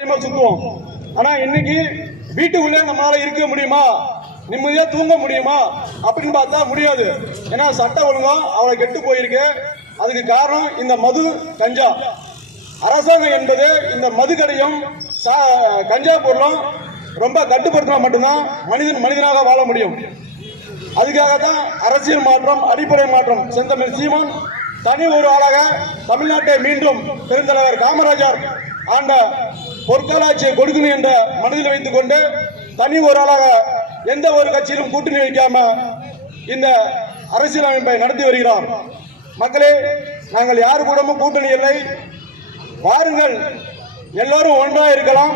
சுத்துவோம். ஆனா இன்னைக்கு வீட்டுக்குள்ளே நம்மளால இருக்க முடியுமா, நிம்மதியா தூங்க முடியுமா அப்படின்னு பார்த்தா முடியாது. ஏன்னா சட்ட ஒழுங்கம் அவளை கெட்டு போயிருக்கு. அதுக்கு காரணம் இந்த மது கஞ்சா. அரசாங்கம் என்பது இந்த மது கடையும் கஞ்சா பொருளும் ரொம்ப கட்டுப்படுத்தினா மட்டும்தான் மனிதனாக வாழ முடியும். அதுக்காகத்தான் அரசியல் மாற்றம், அடிப்படை மாற்றம். செந்தமிழ் சீமான் தனி ஒரு ஆளாக தமிழ்நாட்டை மீண்டும் பெருந்தலைவர் காமராஜர் ஆண்ட பொற்காலாட்சியை கொடுக்கணும் என்ற மனதில் வைத்துக் கொண்டு தனி ஒரு ஆளாக எந்த ஒரு கட்சியிலும் கூட்டணி வைக்காம இந்த அரசியலமைப்பை நடத்தி வருகிறார். மக்களே, நாங்கள் யாரு கூடமும் கூட்டணி இல்லை. வாருங்கள், எல்லோரும் ஒன்றாக இருக்கலாம்.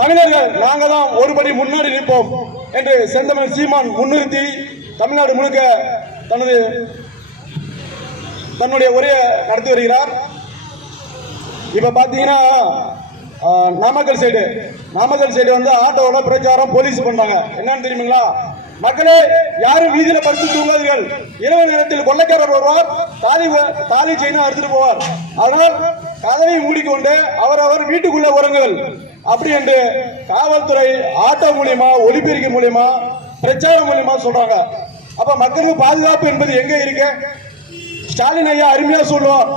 தமிழர்கள் நாங்கள் தான் ஒருபடி முன்னாடி நிற்போம் என்று செந்தமிழ் சீமான் முன்னிறுத்தி தமிழ்நாடு முழுக்க தன்னுடைய உரையை நடத்தி வருகிறார். இப்ப பாத்தீங்கன்னா நாமக்கல் சைடு வந்து ஆட்டோல பிரச்சாரம் போலீஸ் பண்றாங்க. என்னன்னு தெரியுங்களா? மக்களே, யாரும் வீதியில படுத்து தூங்காதீர்கள். இரவு நேரத்தில் கொள்ளைக்காரர் வருவார், தாலி செயினா எடுத்துட்டு போவார். அதனால் கதவை மூடிக்கொண்டு அவர் வீட்டுக்குள்ள உறங்குங்கள் அப்படி என்று காவல்துறை ஆட்டோ மூலியமா, ஒலிபெருக்கி மூலியமா, பிரச்சாரம் மூலியமா சொல்றாங்க. அப்ப மக்களுக்கு பாதுகாப்பு என்பது எங்க இருக்கு? ஸ்டாலின் ஐயா அருமையா சொல்லுவார்,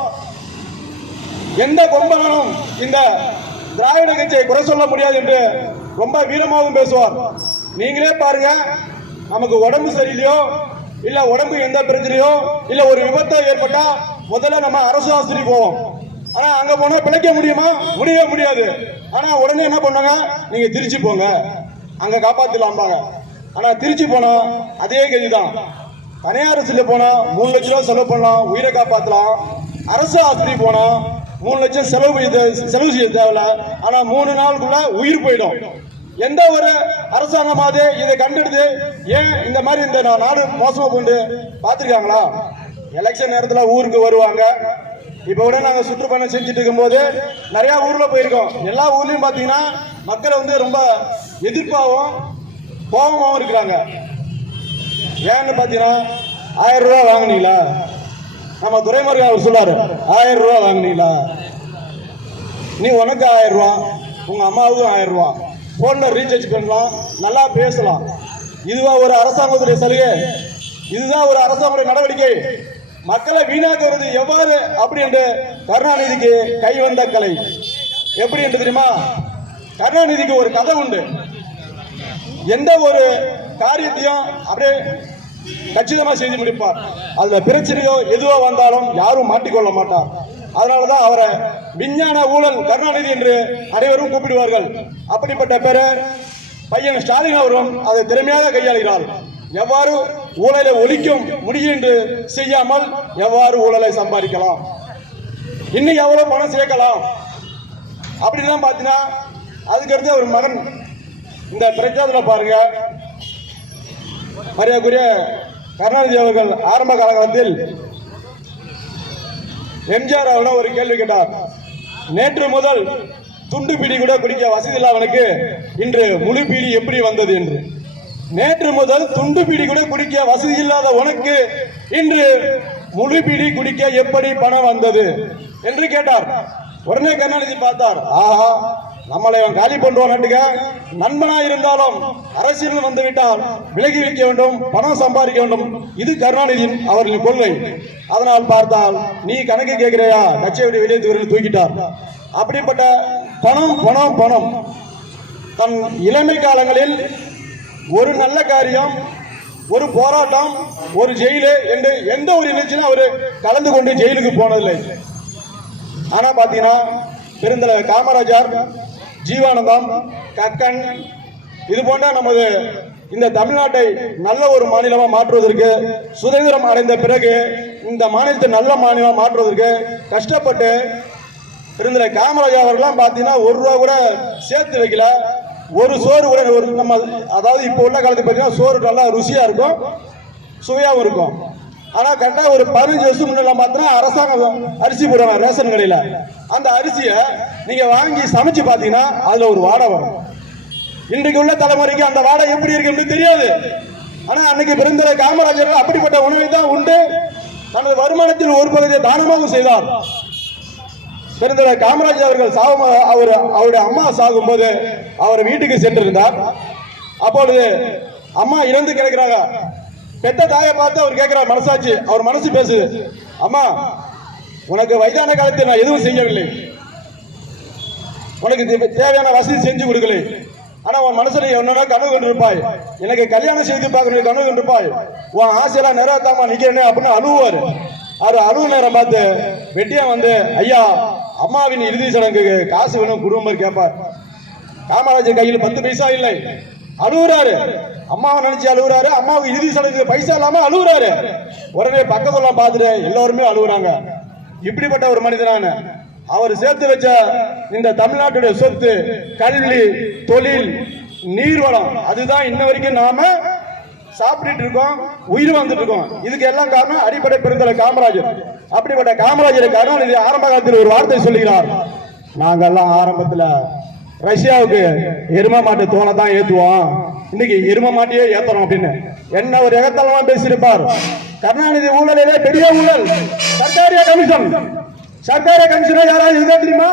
எந்த கொம்பனும் இந்த திராவிட கட்சியை குறை சொல்ல முடியாது என்று ரொம்ப வீரமாகவும் பேசுவார். நீங்களே பாருங்க, நமக்கு உடம்பு சரியில்லையோ, இல்ல உடம்பு எந்த பிரச்சனையோ, இல்ல ஒரு விபத்து ஏற்பட்டா முதல்ல நம்ம அரசு ஆஸ்பத்திரி போவோம். ஆனா அங்க போனா பிழைக்க முடியுமா? முடியவே முடியாது. ஆனா உடனே என்ன பண்ணாங்க, நீங்க திருச்சி போங்க, அங்க காப்பாத்தலாம்பாங்க. ஆனா திருச்சி போனா அதே கதிதான். தனியார் அரசுல போனா 3 லட்சம் ரூபாய் செலவு பண்ணலாம், உயிரை காப்பாற்றலாம். அரசு ஆஸ்பத்திரி போனா 3 லட்சம் செலவு செய்ய தேவையில்ல. ஆனா 3 நாளுக்குள்ள உயிர் போயிடும். எந்த ஒரு அரசாங்கமாவது இதை கண்டெடுத்து ஏன் இந்த மாதிரி இந்த நாடு மோசமா கொண்டு பார்த்திருக்காங்களா? எலெக்ஷன் நேரத்தில் ஊருக்கு வருவாங்க. இப்ப கூட நாங்க சுற்றுப்பயணம் செஞ்சுட்டு இருக்கும் போது நிறைய ஊர்ல போயிருக்கோம். எல்லா ஊர்லயும் பாத்தீங்கன்னா மக்கள் வந்து ரொம்ப எதிர்ப்பாகவும் கோபமாகவும் இருக்கிறாங்க. ஏன்னு பாத்தீங்கன்னா 1000 ரூபாய் வாங்கினீங்களா? நம்ம துரைமுருகன் அவர் சொல்லாரு, 1000 ரூபாய் வாங்கினீங்களா? நீ உனக்கு 1000 ரூபாய், உங்க அம்மாவுக்கும் 1000 ரூபாய். போன்ல ரீசார்ஜ் பண்ணலாம், நல்லா பேசலாம். இதுவா ஒரு அரசாங்கத்துடைய சலுகை? இதுதான் ஒரு அரசாங்க நடவடிக்கை? மக்களை வீணாக்குவது எவ்வாறு அப்படி என்று கருணாநிதிக்கு கை வந்த கலை. எப்படி என்று தெரியுமா? கருணாநிதிக்கு ஒரு கதை உண்டு. எந்த ஒரு காரியத்தையும் அப்படியே கச்சிதமா செய்து முடிப்பார். அதுல பிரச்சனையோ எதுவோ வந்தாலும் யாரும் மாட்டிக்கொள்ள மாட்டார். அதனாலதான் அவரை விஞ்ஞான ஊழல் கருணாநிதி என்று அனைவரும் கூப்பிடுவார்கள். அப்படிப்பட்ட பேரு பையன் ஸ்டாலின் அவரும் அதை திறமையாக கையாளுகிறார். எவ்வாறு ஊழலை ஒழிக்கும் முடியும் என்று செய்யாமல் எவ்வாறு ஊழலை சம்பாதிக்கலாம், இன்னைக்கு எவ்வளவு பணம் சேர்க்கலாம் அப்படின்லாம் பாத்தீங்கன்னா, அதுக்கடுத்து ஒரு மகன் இந்த பிரச்சாரத்தில் பாருங்க. மரியாதைக்குரிய கருணாநிதி அவர்கள் ஆரம்ப காலகட்டத்தில் எம்ஜிஆர் அவர்கள் ஒரு கேள்வி கேட்டார். நேற்று முதல் துண்டு பீடி கூட குடிக்க வசதி இல்லாதவனுக்கு இன்று முழு பீடி எப்படி வந்தது என்று. நேற்று முதல் துண்டு பீடி கூட குடிக்க வசதி இல்லாத உனக்கு இன்று முழு பீடி குடிக்க எப்படி பணம் வந்தது என்று கேட்டார். உடனே கருணாநிதி பார்த்தார், ஆஹா, நம்மளை காலி பண்ணுவான்ட்டுக்க, நண்பனா இருந்தாலும் அரசியல் வந்துவிட்டால் விலகி வைக்க வேண்டும், பணம் சம்பாதிக்க வேண்டும். இது கருணாநிதியின் அவர்களின் கொள்கை. அதனால் பார்த்தால் நீ கணக்கு கேட்கிறையா, கட்சியை விட்டு வெளியே தூக்கிட்டார். அப்படிப்பட்ட பணம் பணம் பணம். தன் இளமை காலங்களில் ஒரு நல்ல காரியம், ஒரு போராட்டம், ஒரு ஜெயிலு என்று எந்த ஒரு நிகழ்ச்சியும் அவர் கலந்து கொண்டு ஜெயிலுக்கு போனதில்லை. ஆனா பாத்தீங்கன்னா பெருந்தலைவர் காமராஜர், ஜீவானந்தம், கக்கன், இது போன்ற நமது இந்த தமிழ்நாட்டை நல்ல ஒரு மாநிலமா மாற்றுவதற்கு, சுதந்திரம் அடைந்த பிறகு இந்த மாநிலத்தை நல்ல மாநிலமா மாற்றுவதற்கு கஷ்டப்பட்டு பெருந்தலைவர் காமராஜர் அவர்கள்லாம் பாத்தீங்கன்னா 1 ரூபா கூட சேர்த்து வைக்கல. ஒரு சோறு கூட நம்ம, அதாவது இப்போ உள்ள காலத்துக்கு பார்த்தீங்கன்னா சோறு நல்லா ருசியா இருக்கும், சுவையாகவும் இருக்கும். ஆனா கரெக்டா ஒரு 15 வருஷம் முன்னாடி பார்த்தா அரசாங்கம் அரிசி போடுறாங்க ரேஷன் கடையில. அந்த அரிசியை நீங்க வாங்கி சமைச்சு பாத்தீங்கன்னா அதுல ஒரு வாடை வரும். இன்றைக்கு உள்ள தலைமுறைக்கு அந்த வாடை எப்படி இருக்கு தெரியாது. ஆனா அன்னைக்கு பெருந்தலைவர் காமராஜர் அப்படிப்பட்ட உணவை தான் உண்டு தனது வருமானத்தில் ஒரு பகுதியை தானமாக செய்தார். பெருந்தலைவர் காமராஜர் அவர்கள் அவருடைய அம்மா சாகும்போது அவர் வீட்டுக்கு சென்றிருந்தார். அப்பொழுது அம்மா இறந்து கிடக்கிறாங்க. பெத்த தாயை பார்த்து அவர் கேட்கிறார், மனசாட்சி அவர் மனசு பேசுது, அம்மா உனக்கு வயதான காலத்தில் நான் எதுவும் செய்யவில்லை, உனக்கு தேவையான வசதி செஞ்சு கொடுக்கலை, ஆனா உன் மனசுல என்னன்னா கனவு கொண்டிருப்பாய், எனக்கு கல்யாணம் செய்து பார்க்கணும் கனவு கொண்டிருப்பாய், உன் ஆசையெல்லாம் நிறைவேற்றாம நிக்கிறேனே அப்படின்னு அழுவார். அவர் அழுவு நேரம் பார்த்து வெட்டியா வந்து, ஐயா அம்மாவின் இறுதி சடங்குக்கு காசு வேணும் குடும்பம் கேட்பார். காமராஜர் கையில் 10 பைசா இல்லை, அழுகுறாரு. அம்மாவை நினைச்சு அழுகுறாரு. அம்மாவுக்கு இறுதி சடங்கு பைசா இல்லாம அழுகுறாரு. உடனே பக்கத்துல பார்த்துட்டு எல்லாருமே அழுகுறாங்க. இப்படிப்பட்ட ஒரு மனிதனான அவர் சேர்த்து வச்ச இந்த தமிழ்நாட்டுடைய சொத்து, கல்வி, தொழில், நீர்வளம், அதுதான் இன்ன வரைக்கும் நாம சாப்பிட்டு இருக்கோம், உயிர் வந்துட்டு இருக்கோம். இதுக்கு எல்லாம் காரணம் அடிப்படை பெருந்தலைவர் காமராஜர். அப்படிப்பட்ட காமராஜர் கருணாநிதி ஆரம்ப காலத்தில் ஒரு வார்த்தை சொல்லுகிறார், நாங்கெல்லாம் ஆரம்பத்துல ரஷ்யாவுக்கு எரும மாட்டு தோலை தான் ஏத்துவோம், இன்னைக்கு எரும மாட்டியே ஏத்தணும் அப்படின்னு என்ன ஒரு எகத்தலமா பேசியிருப்பார். கருணாநிதி ஊழலிலே பெரிய ஊழல். சர்க்காரிய கமிஷனர் யாராவது இருக்கா தெரியுமா?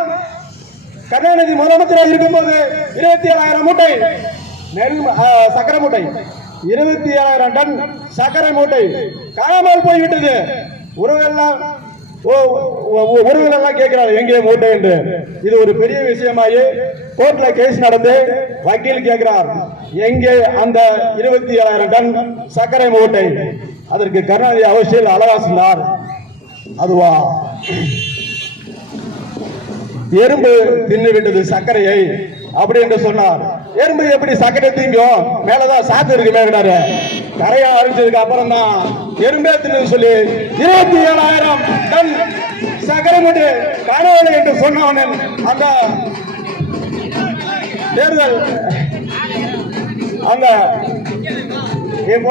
கருணாநிதி முதலமைச்சராக இருக்கும்போது 27,000 மூட்டை நெல் சக்கரை மூட்டை, 27,000 டன் சக்கரை மூட்டை காணாமல் போய்விட்டது. உறவுகளெல்லாம் கேட்கிறார் எங்கே மூட்டை என்று. இது ஒரு பெரிய விஷயமாயி கோர்ட்ல கேஸ் நடந்து வக்கீல் கேட்கிறார், எங்கே அந்த 27,000 டன் சக்கரை மூட்டை? அதற்கு கருணாநிதி அவசியம் அலவாசினார். அதுவா, எறும்பு தின்னு விட்டது சர்க்கரையை அப்படி என்று சொன்னார். எறும்பு எப்படி சர்க்கரை திங்கும்? மேலதான் சாக்கு இருக்கு மேலாரு. கரையா ஆரம்பிச்சதுக்கு அப்புறம் தான் எறும்பே தின்னு சொல்லி 27,000 டன் சர்க்கரை மூட்டை காணவில்லை என்று சொன்னவன் அந்த தேர்தல் அந்த